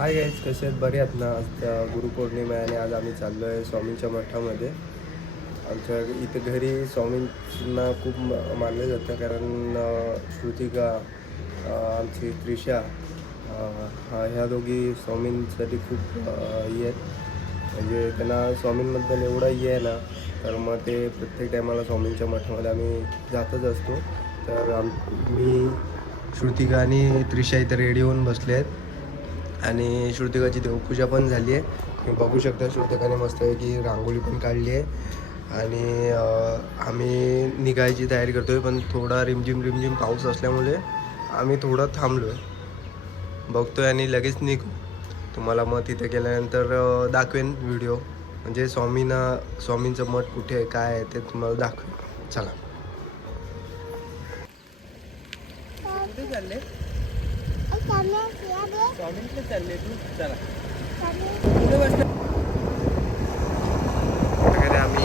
Hi guys, कसे आहेत? बरे आहेत ना? आज गुरुपौर्णिमा आहे आणि आज आम्ही चाललो आहे स्वामींच्या मठामध्ये. आमच्या इथे घरी स्वामींना खूप मानलं जातं, कारण श्रुतिका, आमची त्रिशा, ह्या दोघी स्वामींसाठी खूप हे आहेत. म्हणजे त्यांना स्वामींबद्दल एवढा हे आहे ना, तर मग ते प्रत्येक टायमाला स्वामींच्या मठामध्ये आम्ही जातच असतो. तर मी, श्रुतिका आणि त्रिशा इथे रेडी होऊन बसले आहेत आणि श्रुतिकाची देवपूजा पण झाली आहे. तुम्ही बघू शकता, श्रुतिकाने मस्तपैकी रांगोळी पण काढली आहे आणि आम्ही निघायची तयारी करतो आहे, पण थोडा रिमझिम पाऊस असल्यामुळे आम्ही थोडं थांबलो आहे, बघतो आहे आणि लगेच निघू. तुम्हाला मग तिथे गेल्यानंतर दाखवेन व्हिडिओ, म्हणजे स्वामींचं मठ कुठे आहे, काय आहे ते तुम्हाला दाखवेन. चला. कुठे चालले? स्वामींकडे चालले तू? चला. आम्ही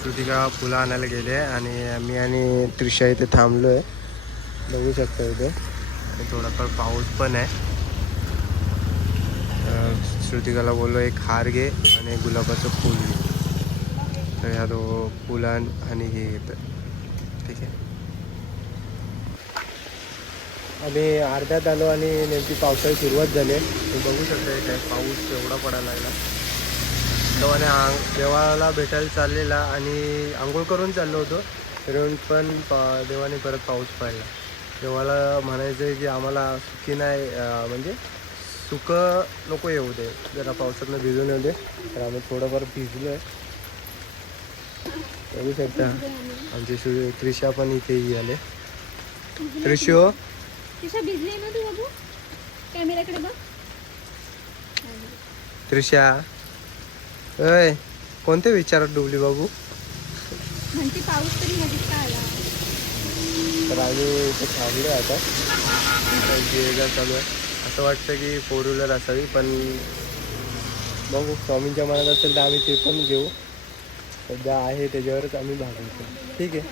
श्रुतिका फुलं आणायला गेले आणि मी आणि त्रिशा इथे थांबलो आहे, बघू शकता इथे. थोडाफार पाऊस पण आहे. श्रुतिकाला बोललो एक हार घे आणि गुलाबाचं फूल घे, तर ह्या फुलां आणि हे येतं. ठीक आहे. आम्ही अर्ध्यात आलो आणि नेमकी पावसाची सुरुवात झाली. तुम्ही बघू शकता इथे पाऊस एवढा पडायला लागला. तेव्हाने देवाला भेटायला चाललेला आणि आंघोळ करून चाललो होतो, तरी पण देवाने परत पाऊस पडला. देवाला म्हणायचं आहे की आम्हाला सुखी नाही, म्हणजे सुख नको येऊ दे, जरा पावसातनं भिजून येऊ दे. तर आम्ही थोडंफार भिजलो आहे, बघू शकता. आमची त्रिशा पण इथे आले. त्रिशो, त्रिशा भिजली ना तू बाबू? कॅमेराकडे बघ. त्रिशा, अय कोणत्या विचारात डुबली बाबू? म्हणते पाऊस तरी मध्येच का आला? तर आम्ही इथे थांबलो आता, चालू आहे. असं वाटतं की 4 व्हीलर असावी, पण बघू, स्वामींच्या मनात असेल तर आम्ही ते पण घेऊ. सध्या आहे त्याच्यावरच आम्ही भागायचो. ठीक आहे,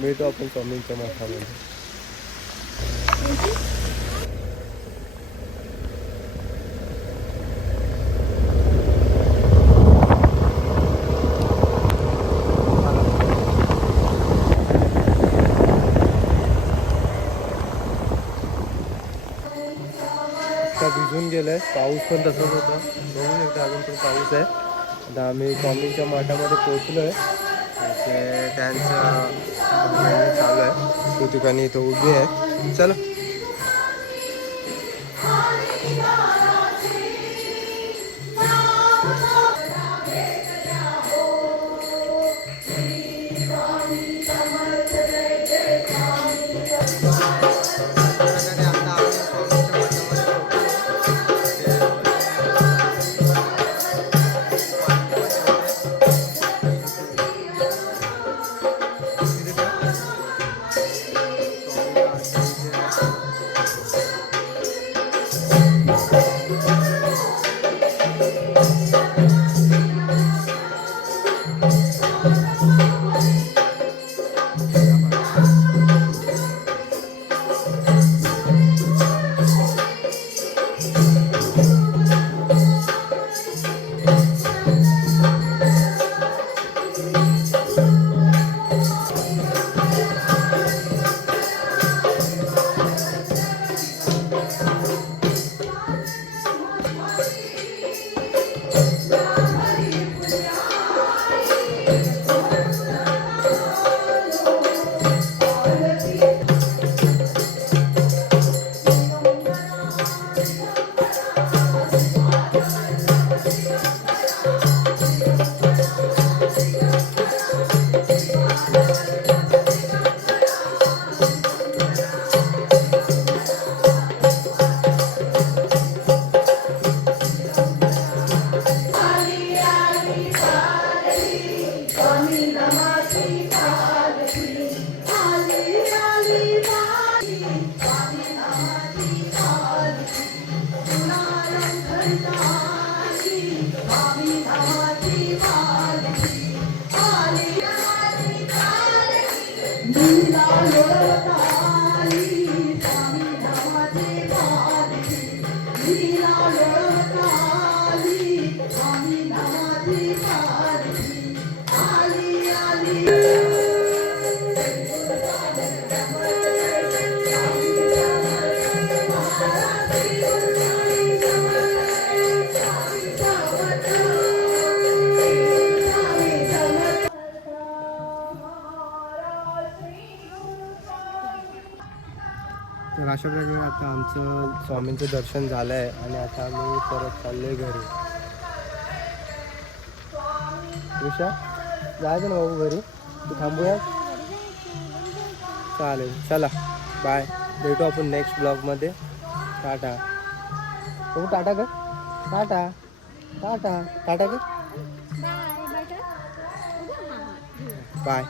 मिळतो आपण स्वामींच्या मठामध्ये. भिजून गेलंय, पाऊस पण तसंच होता, बघू शकता अजून पण पाऊस आहे. आता आम्ही स्वामींच्या मठामध्ये पोहोचलो आहे. त्यांचं चालू आहे. श्रुतिकानी इथं उभी आहे. चल. तर अशा प्रकारे आता आमचं स्वामींचं दर्शन झालं आहे आणि आता आम्ही परत चाललोय घरी. ऋषा जायचं ना बाबू घरी, तू थांबूया. चालेल, चला बाय, भेटू आपण नेक्स्ट ब्लॉगमध्ये. टाटा हो, टाटा कर, टाटा टाटा टाटा कर, बाय बाय कर. बाय.